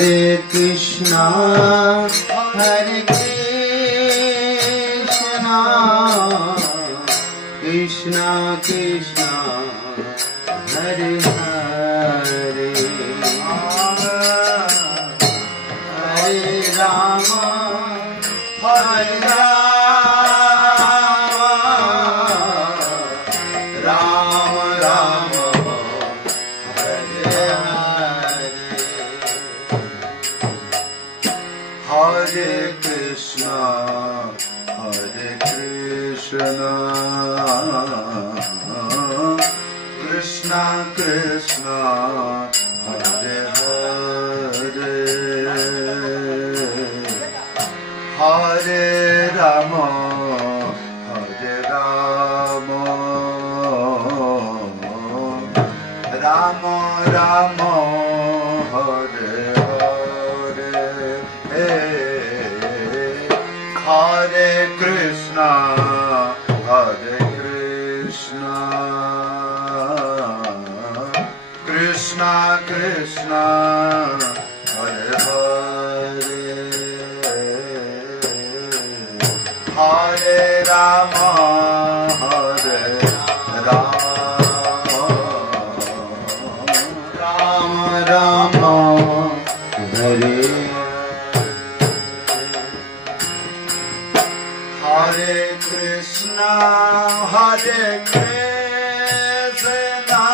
Hare Krishna, Hare Krishna, Krishna Krishna, Hare Hare, Hare Rama, Hare Rama, Rama Rama, Hare Hare, Hare Krishna, Hare Krishna, Krishna Krishna, Hare Hare, Hare Rama, Hare Rama, Rama Rama, Hare Hare, Hare Krishna, Hare Krishna, Krishna Krishna, Hare Hare, Hare Rama, Hare Rama, Rama Rama, Hare Hare Krishna, Hare Krishna,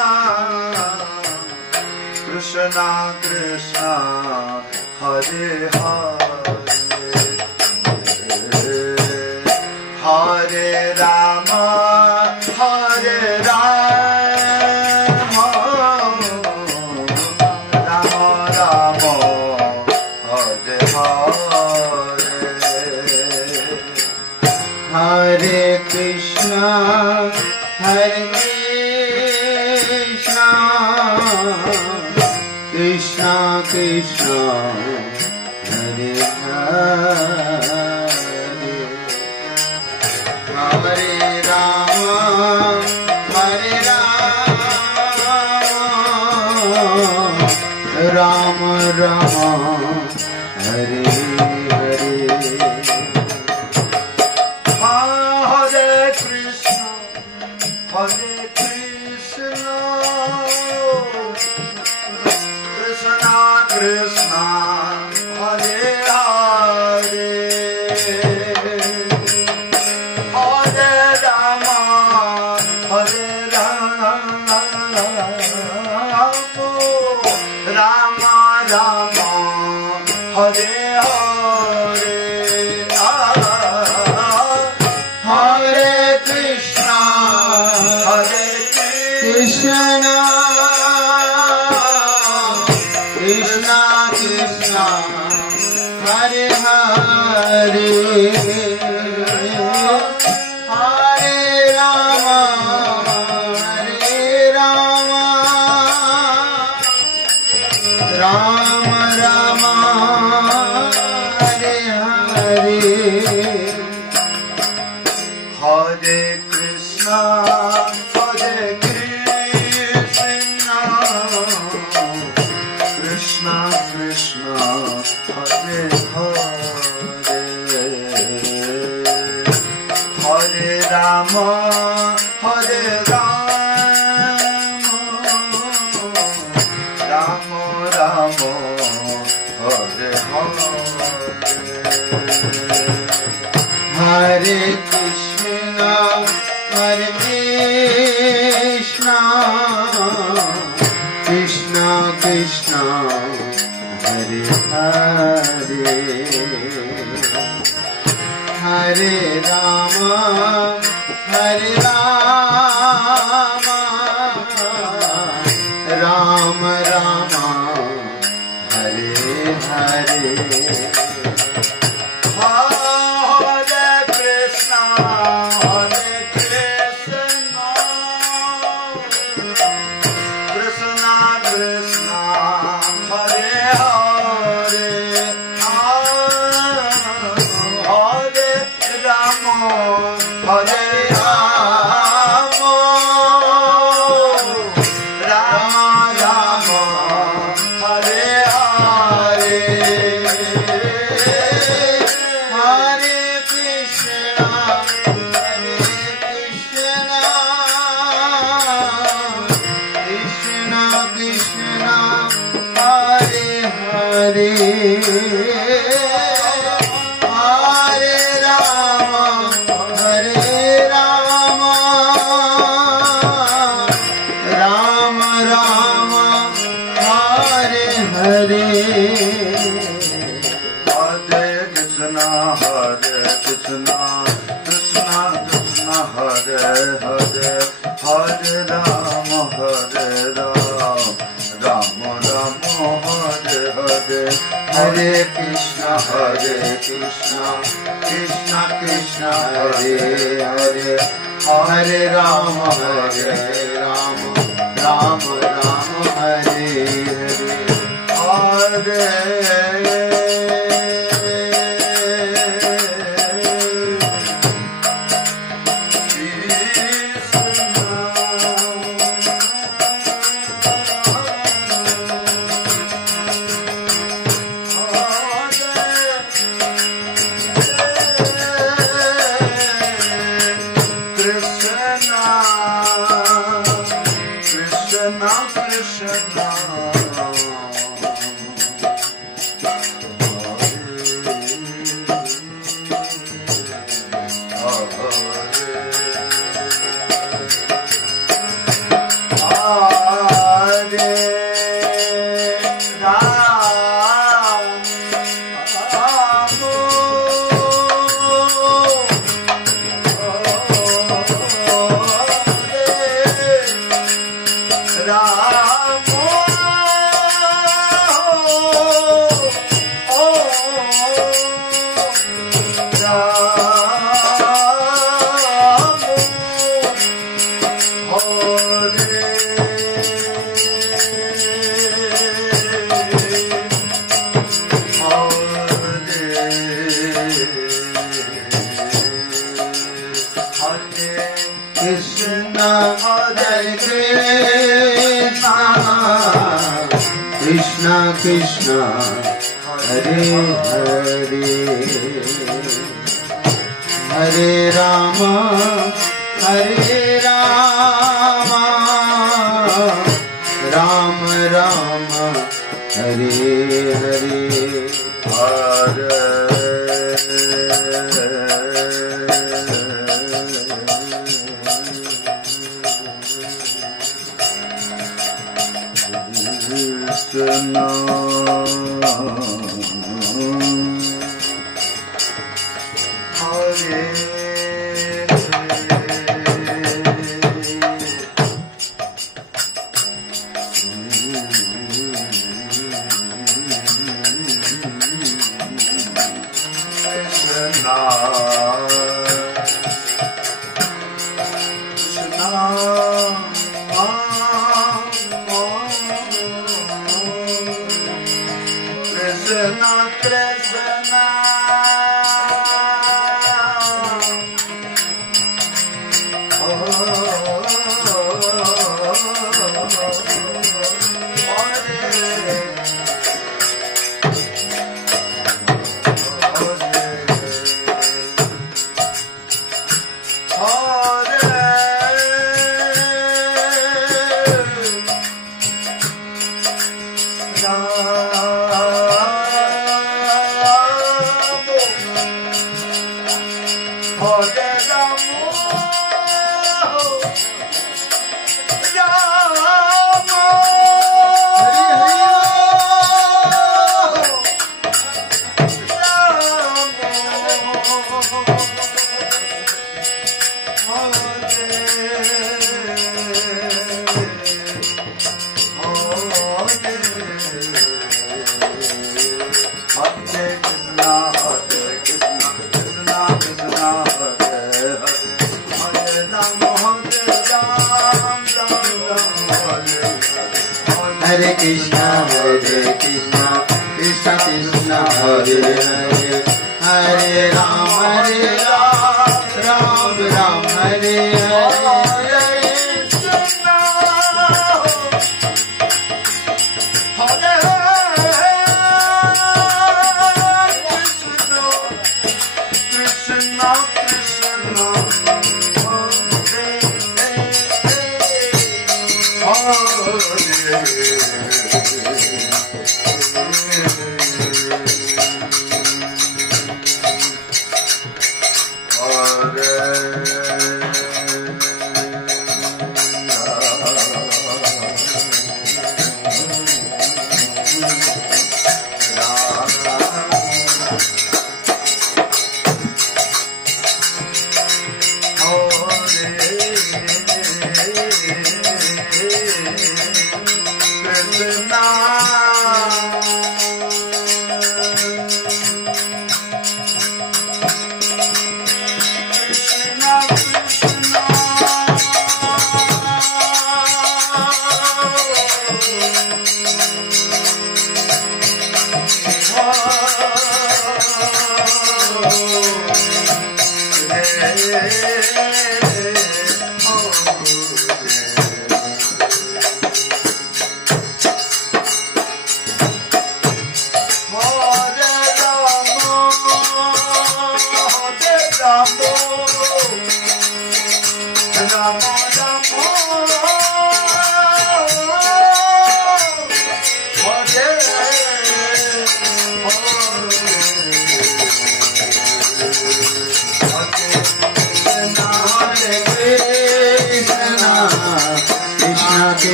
Krishna Krishna, Hare Hare, Hare Rama, Hare Rama, Rama Rama, Hare Hare, Hare Krishna, Hare Krishna, Krishna Krishna, Hare Hare, Hare Rama, Hare Rama, Rama Rama, Hare Hare, Hare Krishna, Hare Krishna, Krishna Krishna, Hare Hare, Hare Rama, Hare Rama, Rama Rama, Hare Hare, Hare Krishna, Hare Krishna, Krishna Krishna, Hare Hare, Hare Rama, Hare Rama, Rama Rama, Hare Hare, Hare Krishna, Hare Krishna, Krishna Krishna, Hare Hare, Hare Rama, Hare Rama, Rama Rama, Hare Hare, Hare Krishna, Hare Krishna, Krishna Krishna, Hare Hare, Hare Rama, Hare Rama, Rama Rama, Hare Hare, Hare Krishna, Hare Krishna, Krishna Krishna, Hare Hare, Hare Rama, Hare Rama, Rama Rama, Hare Hare, Hare Hare Rama Hare Rama Rama Rama Hare Hare Hare Krishna Krishna Krishna Hare Hare Hare Rama Rama Rama Hare Hare Krishna Krishna Hare Hare Hare Rama Rama Rama Hare Hare Krishna Hare Hare Krishna Krishna Krishna Hare Hare Hare Rama Ram Ram Hare Hare Hare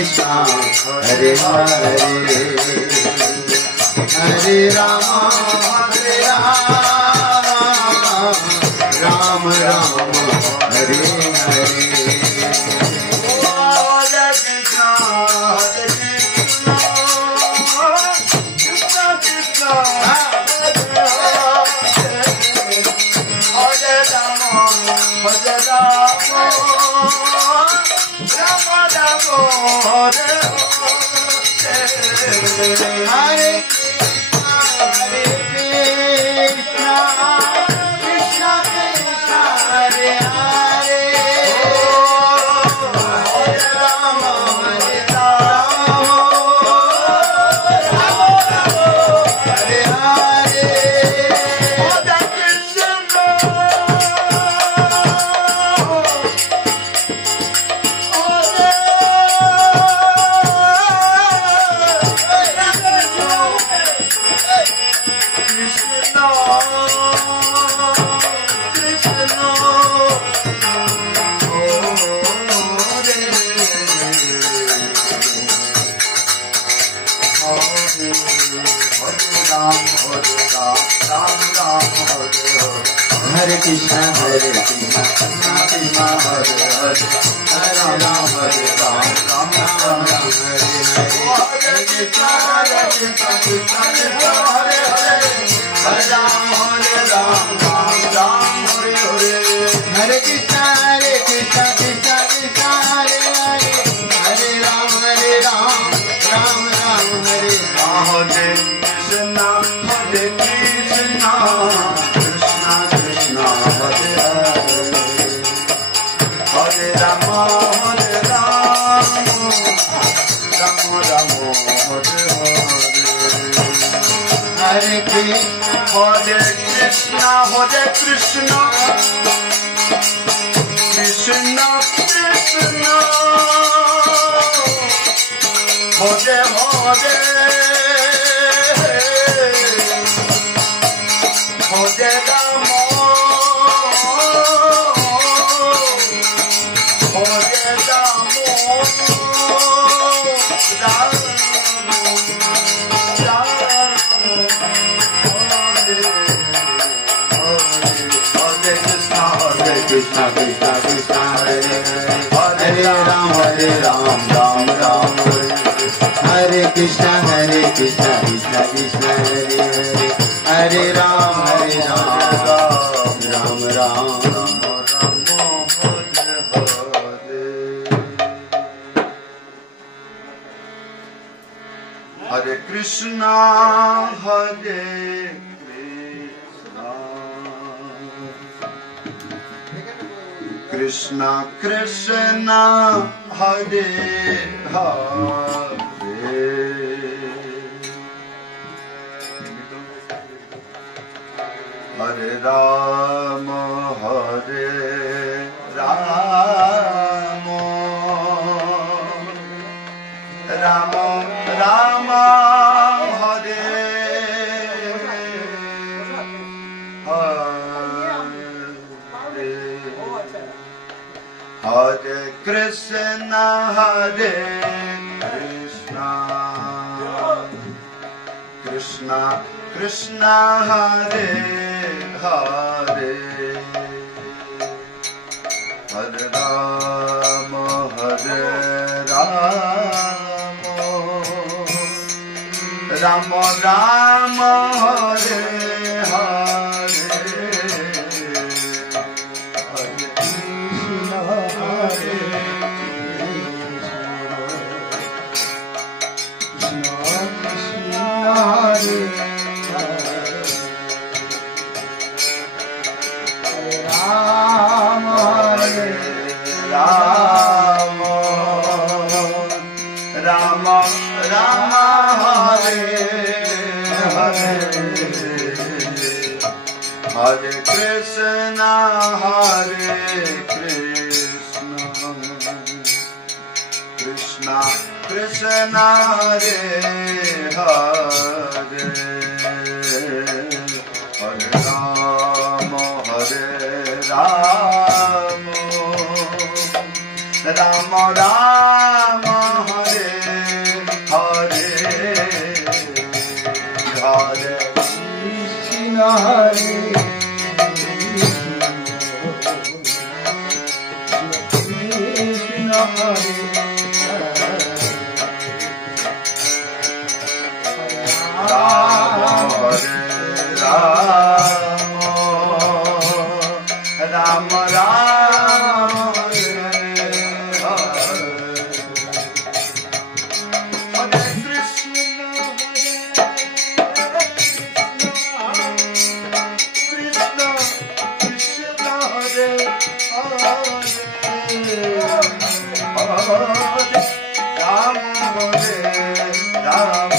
Krishna, Hare Hare, Hare Rama, Hare Rama, Rama Rama, Hare Hare. Hare Krishna, Hare Krishna, Krishna Krishna, Hare Hare, Hare Rama, Hare Rama, Rama Rama, Hare Hare, Hare Krishna. Hare Krishna, Hare Krishna, Krishna Krishna, Hare Hare, Hare Rama, Hare Rama, Rama Rama, Hare Hare. Hare Krishna, Hare Krishna, Krishna Krishna, Hare Hare, Hare Rama, Hare Rama, Rama Rama, Hare Hare. Hare Krishna, Hare Krishna, Krishna Krishna, Hare Hare, Hare Rama, Hare Rama, Rama Rama, Hare Hare. Hare Krishna, Hare Krishna, Krishna Krishna, Hare Hare, Hare Rama, Hare Rama, Rama Rama, Hare Hare. Hare Krishna, Hare Krishna, Hare Krishna, Krishna Krishna, Hare Hare, Hare Rama, Hare Rama, Krishna Krishna Krishna, Hare Hare, Hare Rama, Hare Rama, Rama Rama, Hare Krishna, Hare Krishna, Krishna Krishna, Hare Hare, Hare Rama, Hare Rama, Rama Rama, Hare Krishna, Hare Krishna Krishna, Hare Hare, Hare Rama, Hare Rama, Rama Rama, Hare Hare Krishna, Hare Krishna, Krishna Krishna, Hare Hare, Hare Rama, Hare Rama, Rama Rama, Hare Hare, Hare Krishna, Hare Rama Rama, Hare Hare, Hare Krishna, Hare Krishna, Krishna Krishna, Hare Hare, Hare Rama, Hare Rama, Rama Rama, Hare Hare Krishna Hare Rama Hare Rama Rama Rama Hare Hare Krishna Krishna Krishna Hare Hare Ram Hare Ram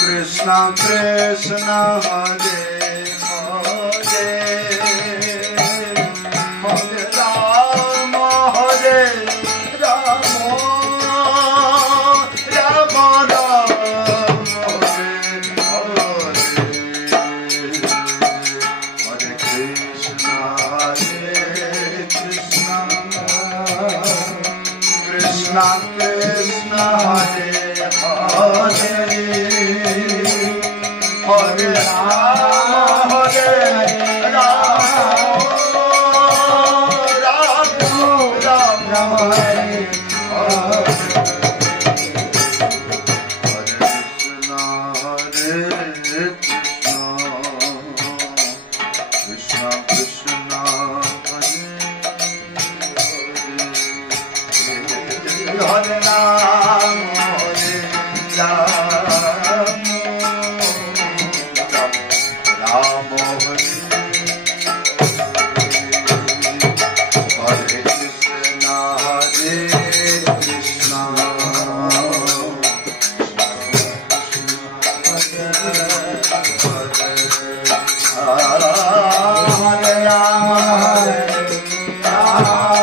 Krishna Krishna Hare Hare Hare Rama Hare Rama Rama Rama Hare Hare Hare Krishna Krishna Krishna Krishna Hare Hare Hare Rama Hare Rama Hare Hare Krishna Krishna Hare Rama Hare Rama Hare Krishna Hare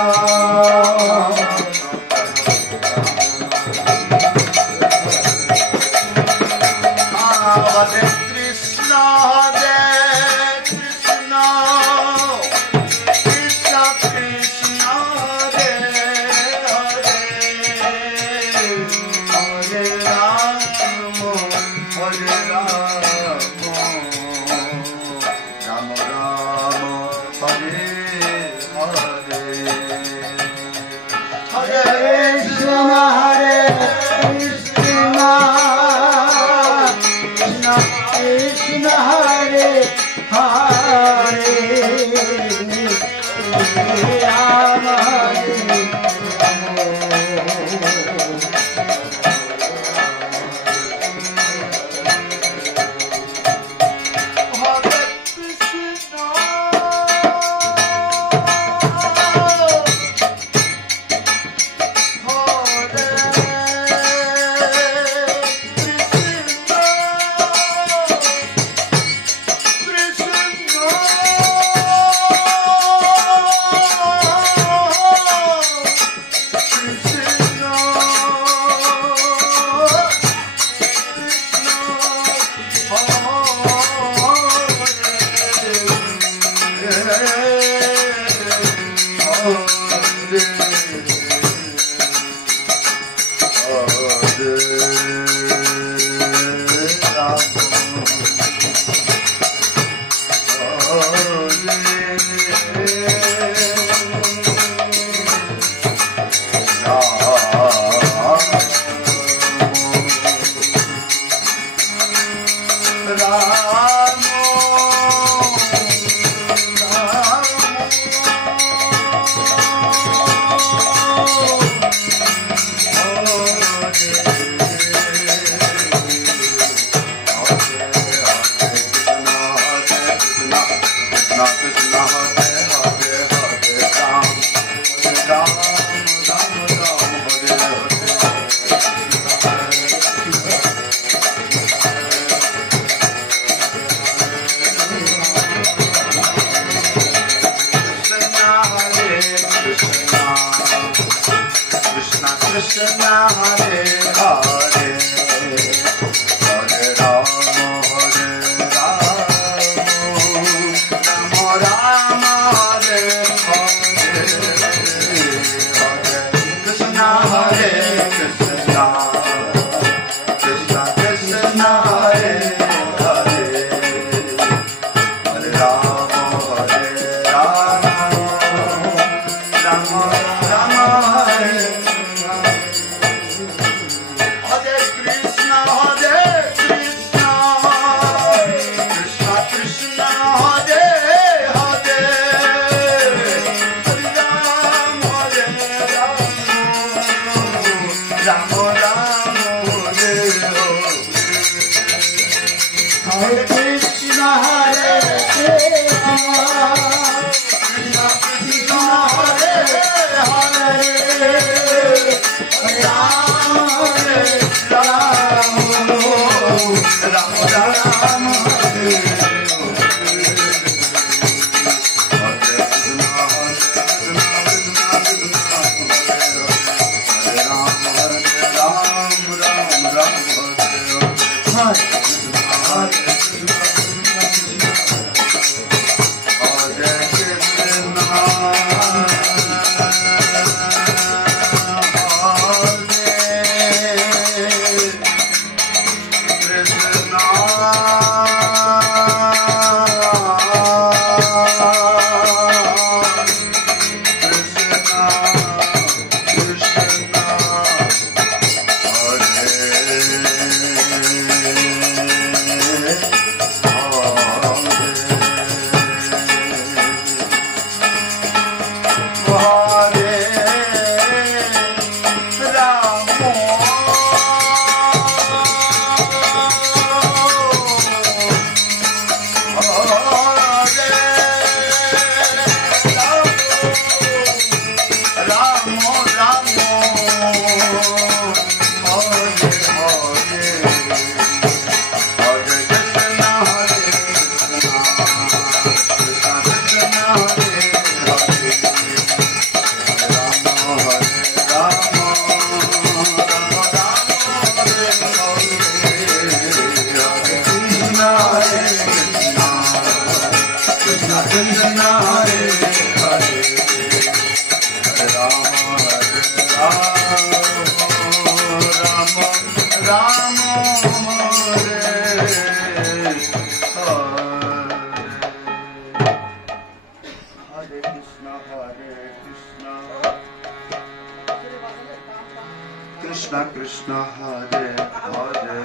Krishna Krishna Hare Hare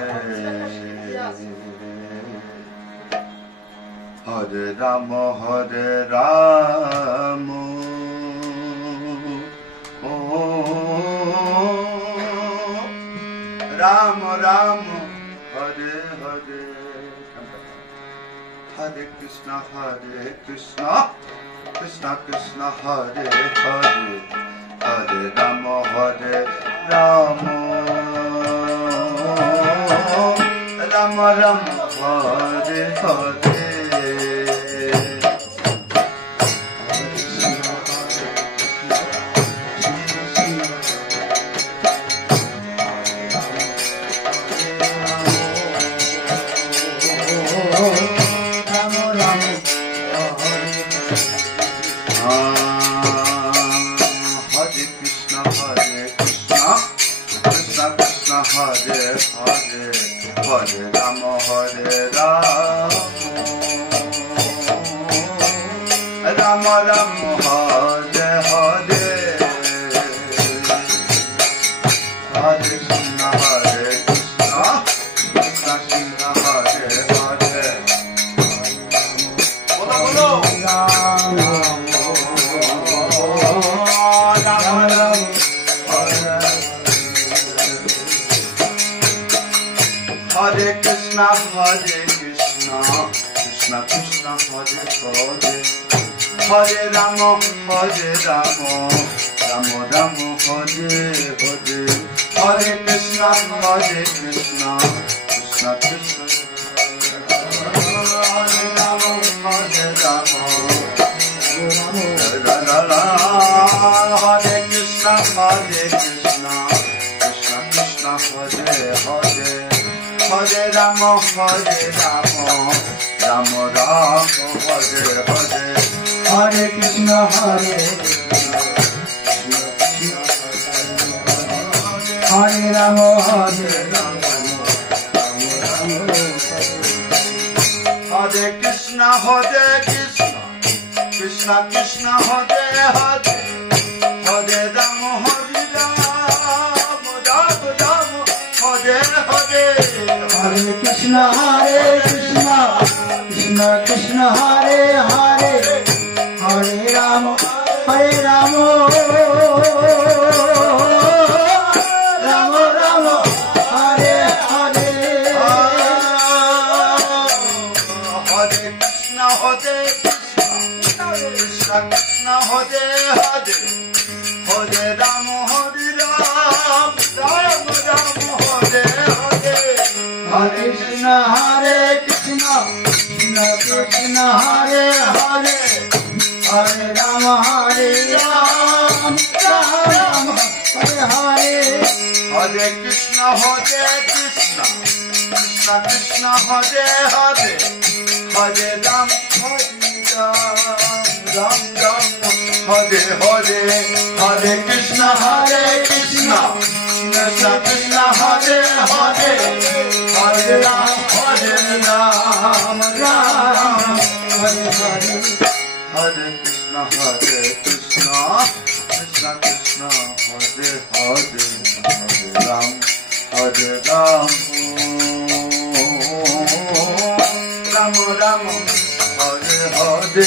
Hare Rama Hare Rama Rama Rama Hare Hare Hare Krishna Krishna Krishna Hare Hare Hare Rama Hare Rama Rama Rama Hare Hare Krishna Hare Hare Hare Rama Hare Rama Rama Rama Hare Hare Hare Krishna Hare Krishna Krishna Krishna Hare Hare Bolo bolo Hare Krishna, Krishna Krishna, Hare Hare, Hare Rama, Rama Rama, Hare Hare, Hare Krishna, Krishna Krishna, Hare Rama, Hare Rama, Hare Krishna, Krishna Krishna, Hare Hare. Hare Rama, Rama Rama, Hare Hare, Hare Krishna, Hare Rama, Hare Rama, Hare Krishna, Krishna Krishna, Hare Hare, Hare Rama, Hare Rama, Rama Rama, Hare Hare. Hare Krishna, Krishna Krishna, Hare Hare, Hare Rama, Rama Rama, Hare Hare. Hare Krishna, Krishna Krishna, Hare Hare, Hare Rama, Rama Rama, Hare Hare. Hare Krishna, Krishna Krishna, Hare Hare, Hare Rama, Rama Rama, Hare Hare. Hare Krishna, Krishna Krishna, Hare Hare, Hare Rama, Rama Rama, Hare Hare. Hare Krishna, Krishna Krishna, Hare Hare, Hare Rama, Rama Rama, Hare Hare. Hare Krishna, Krishna Krishna, Hare Hare, Hare Rama, Rama Rama, Hare Hare.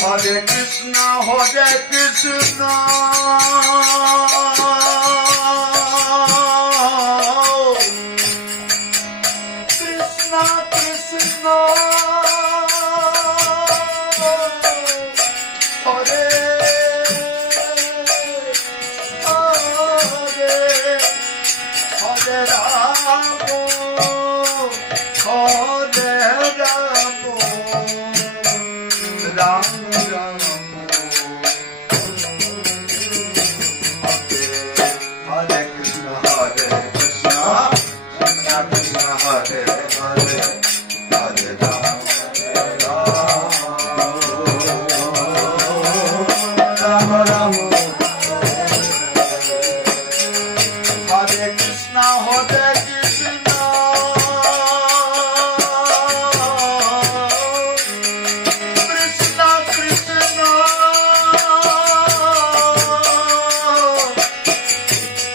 Hare Krishna, Hare Krishna, Krishna Krishna, Hare Hare, Hare Rama, Hare Rama, Rama Rama, Hare Krishna, Krishna Krishna, Hare Hare, Hare Rama, Rama Rama, Hare Krishna, Krishna Krishna,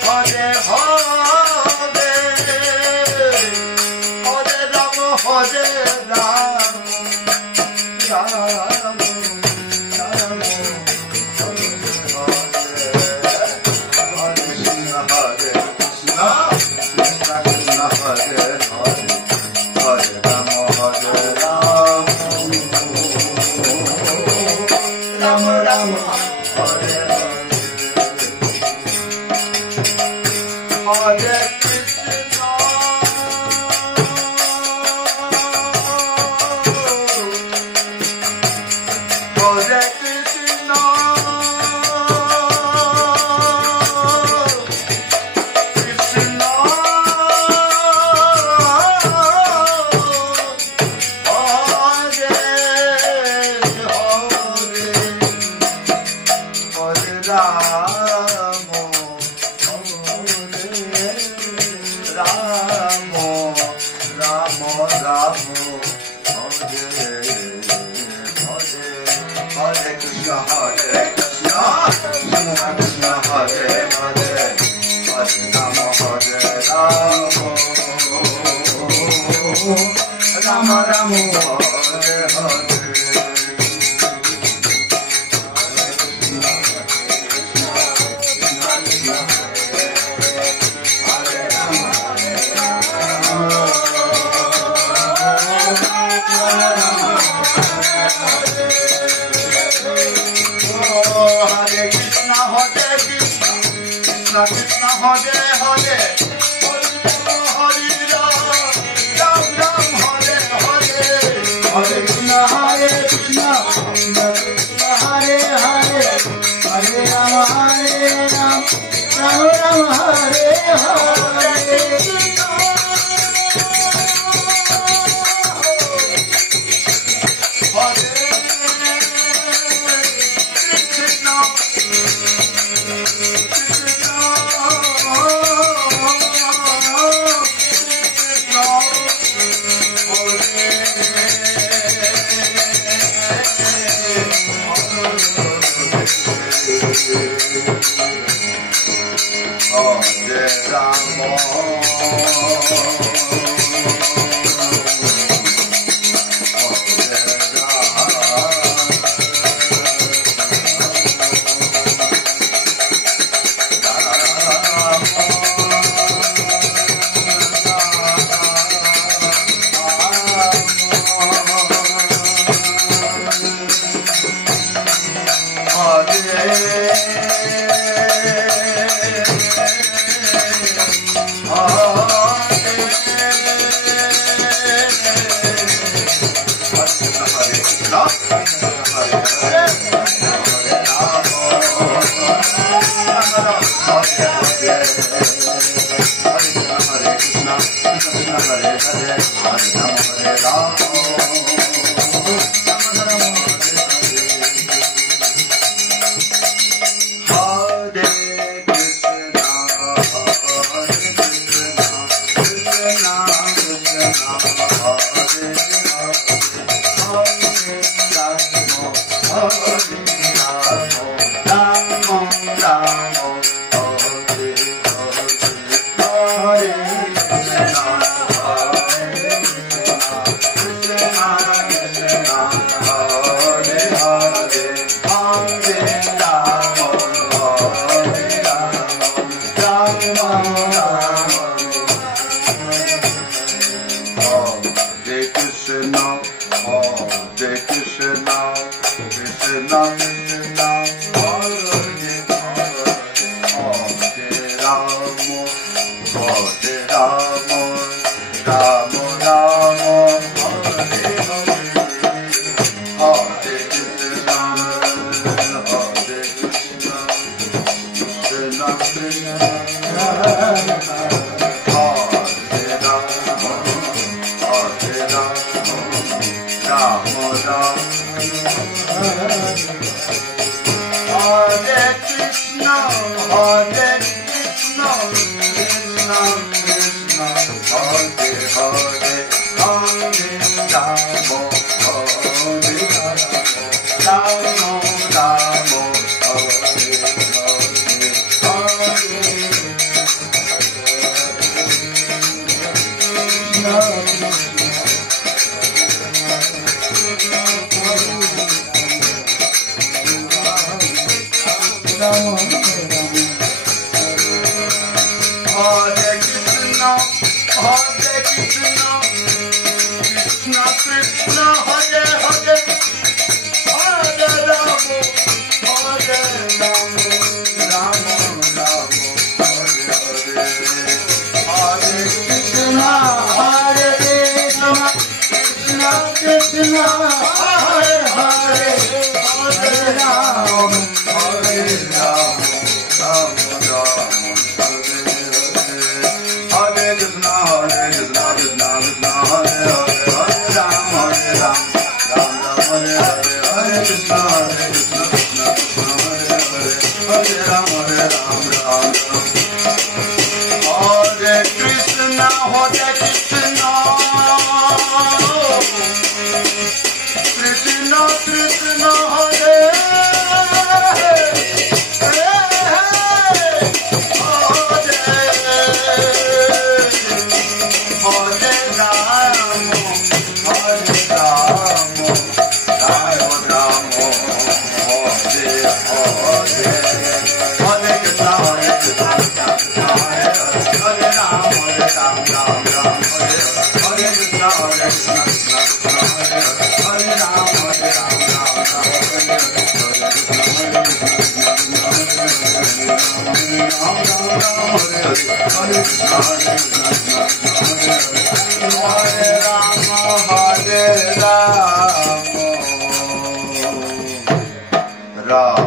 Hare Hare, Hare Rama, Hare Rama, Rama Rama, Hare Ram, Hare Ram. Ram Hare Ram Ram Hare Krishna Krishna Krishna Hare Ram